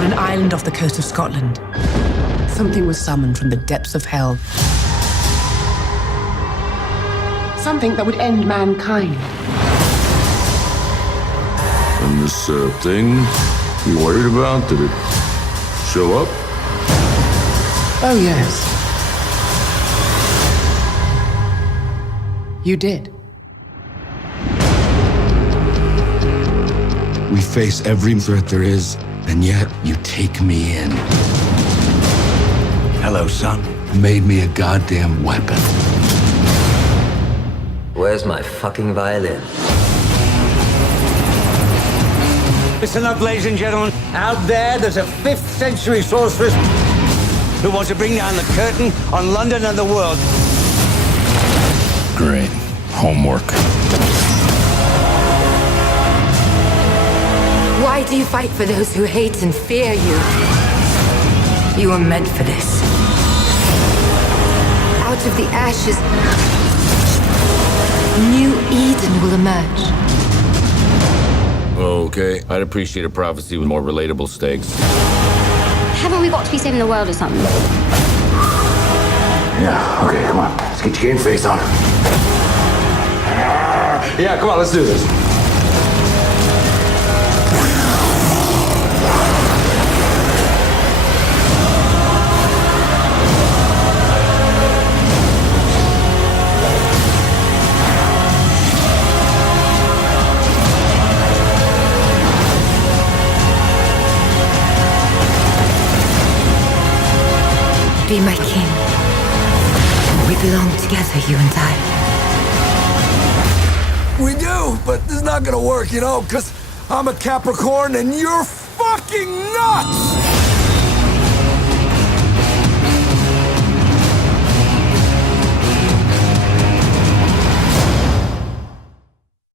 On an island off the coast of Scotland, something was summoned from the depths of hell. Something that would end mankind. And this thing you worried about, did it show up? Oh, yes. You did. We face every threat there is, and yet you take me in. Hello, son. Made me a goddamn weapon. Where's my fucking violin? Listen up, ladies and gentlemen. Out there's a 5th century sorceress who wants to bring down the curtain on London and the world. Great. Homework. Why do you fight for those who hate and fear you? You were meant for this. Out of the ashes, new Eden will emerge. Okay, I'd appreciate a prophecy with more relatable stakes. Haven't we got to be saving the world or something? Yeah, okay, come on. Let's get your game face on. Yeah, come on, let's do this. Be my king. We belong together, you and I. We do, but this is not gonna work, you know, because I'm a Capricorn and you're fucking nuts!